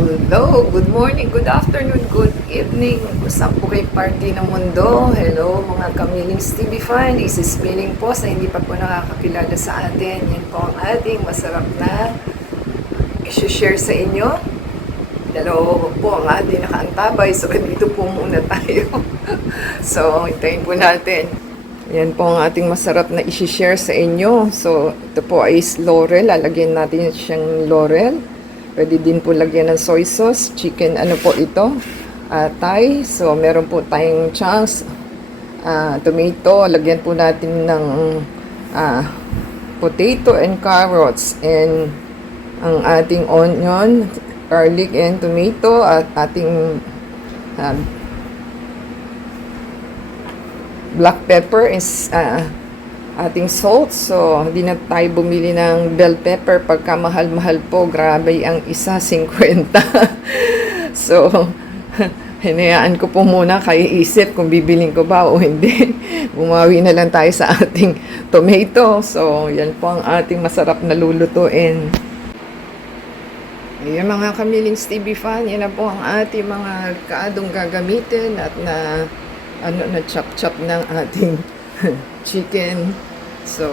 Hello, good morning, good afternoon, good evening. Saan po kayo party ng mundo? Hello mga kamilings TV fan. Isismiling po sa hindi pa po nakakakilala sa atin. Yan po ang ating masarap na i-share sa inyo. Dalawa po ang ating nakaantabay. So, dito po muna tayo. So, hintayin po natin. Yan po ang ating masarap na i-share sa inyo. So, ito po ay laurel. Lalagyan natin siyang laurel. Pwede din po lagyan ng soy sauce, chicken, ano po ito, Thai. So, meron po tayong chunks, tomato. Lagyan po natin ng potato and carrots. And ang ating onion, garlic and tomato. At ating black pepper is ating salt. So, hindi na tayo bumili ng bell pepper. Pagka mahal-mahal po, grabe ang isa, 50. So, hinayaan ko po muna kayo isip kung bibiling ko ba o hindi. Bumawi na lang tayo sa ating tomato. So, yan po ang ating masarap na lulutuin. Ayan mga kamilings TV fan, yan na po ang ating mga kaadong gagamitin at na chop-chop ng ating chicken. So,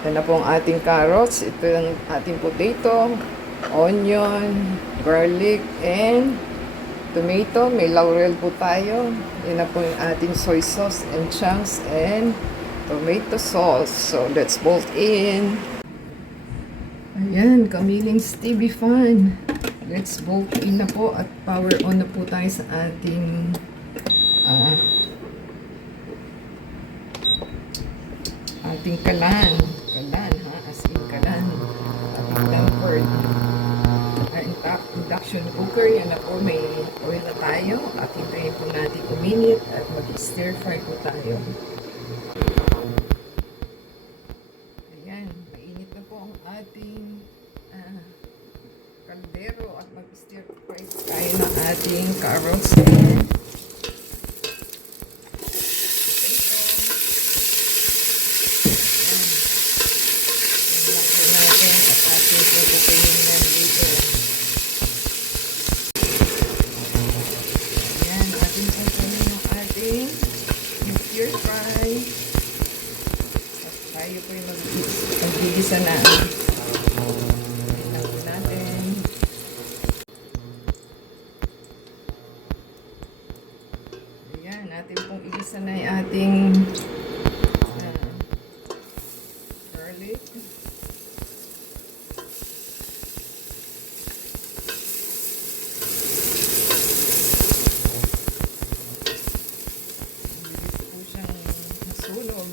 ito na po ang ating carrots, ito ang ating potato, onion, garlic, and tomato. May laurel po tayo. Yan na po yung ating soy sauce and chunks and tomato sauce. So, let's bolt in. Ayan, kamilings TV fan. Let's bolt in na po at power on na po tayo sa ating ating kalan ha, as in kalan, ating tempered induction cooker. Yan na po, may oil na tayo at hintayin po natin uminit at mag-stir fry po tayo. Ayan, mainit na po ang ating kaldero at mag-stir fry tayo ng ating carrots and stir fry. At tayo po yung mag-igisa na. Tingnan po natin. Ayan, natin pong igisa na yung ating garlic.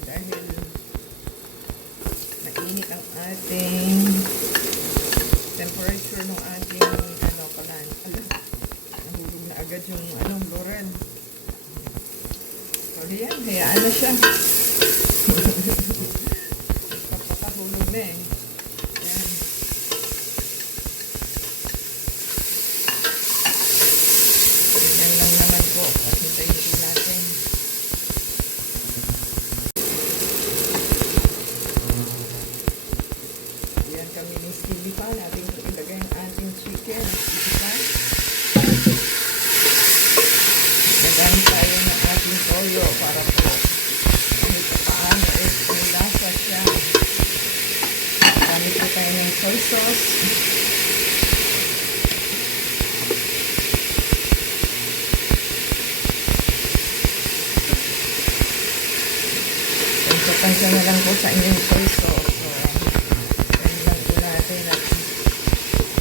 Dahil mainit ang ating temperature ng ating kalan. Nahulog na agad yung laurel. So, yan, hayaan na siya. Papakahulog na eh. Yan. Yan lang naman po. At hintayin po natin. Kami ng stili pa natin ilagay ang ating chicken. Nagamit tayo ng ating toyo para po kahit paano may lasa siya. Gamit po tayo ng soy sauce. Tansya na lang po sa inyong soy sauce.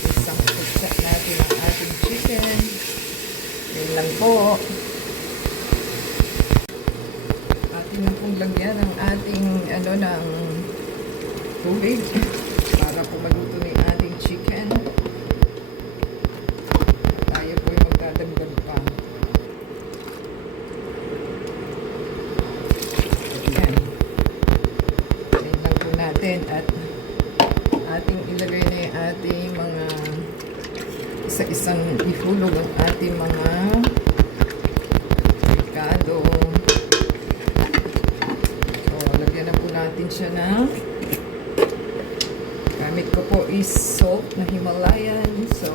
Isang pagsak natin ang ating chicken. Yun lang po. Atin na pong lagyan ang ating ng tubig para po maluto na yung ating chicken. Tayo po yung magdadagdag pa. Ayan. Ayan lang po natin at ating ilagay na yung ating mga isa-isang ihulog ang ating mga ricado. So, lagyan na po natin siya na gamit ko po is salt na Himalayan. So,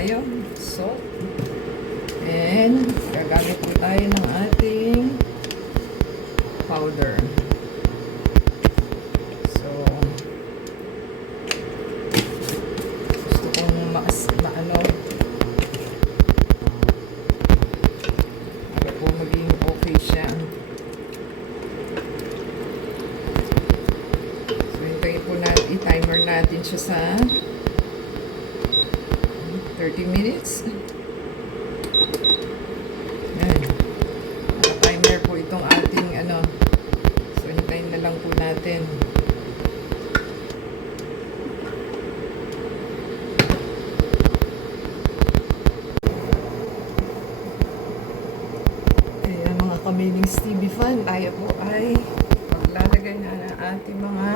tayo. Salt. And gagamit po tayo ng ating powder. So, gusto kong para po maging okay siya. So, hintayin po natin, i-timer natin siya sa 30 minutes. Yan. Naka-timer po itong ating So, hintayin na lang po natin. Ayan mga kamilings TV fan, tayo po ay maglalagay na ng ating mga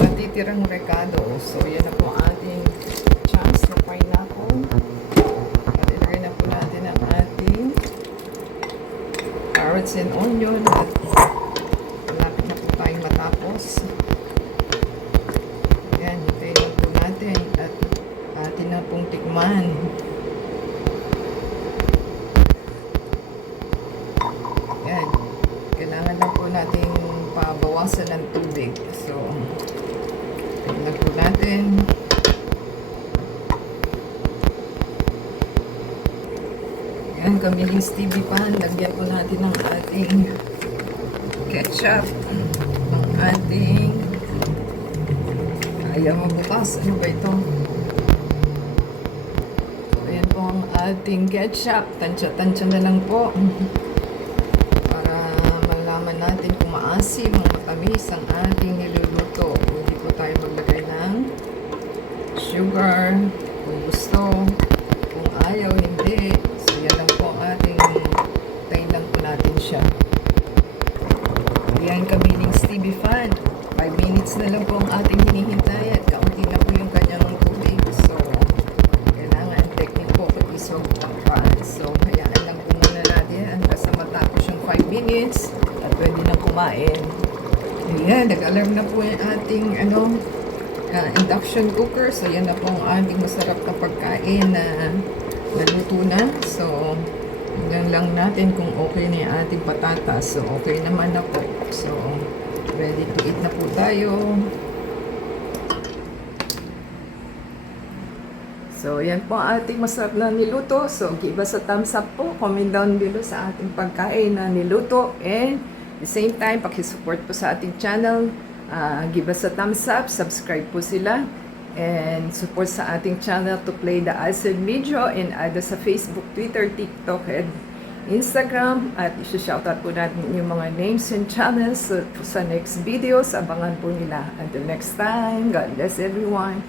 matitirang rekado. So, yan na po ating chance na pineapple. At ilagay na po natin ang ating carrots and onion at malapit na po tayong matapos. Ayan, hintayin lang po natin at atin na pong tikman. Ayan, kailangan lang po natin pabawasan ng tubig. So, hintayin lang po natin. Ayan, kamilings TV pan, lagyan po natin ng ating ketchup, ng ating ayaw mabukas. Ano ba ito? So, ayan po ang ating ketchup. Tansya-tansya na lang po. Para malaman natin kung maasim o matamis ang ating niluluto. Pwede po tayo maglagay ng sugar kung gusto. Kung ayaw, hindi. So, yan lang po ang ating tayin lang po natin siya. Ayan, kamilings TV fan. 5 minutes na lang po ang ating hinihintay at kaunti na po yung kanyang tubig. So, kailangan technique po kung isog ang pan. So, hayaan lang po muna natin hanggang sa matapos yung 5 minutes at pwede na kumain. Ayan, nag-alarm na po yung ating induction cooker. So, yan na po ang ating masarap na pagkain na naluto na. So, hanggang lang natin kung okay na yung ating patatas. So, okay naman na po. So, ready to eat na po tayo. So, yan po ang ating masarap na niluto. So, give us a thumbs up po. Comment down below sa ating pagkain na niluto. And, at the same time, pakisupport po sa ating channel. Give us a thumbs up. Subscribe po sila. And support sa ating channel to play the ASEAN video and add sa Facebook, Twitter, TikTok, and Instagram. At isa-shoutout po natin yung mga names and channels sa next videos. Abangan po nila. Until next time, God bless everyone.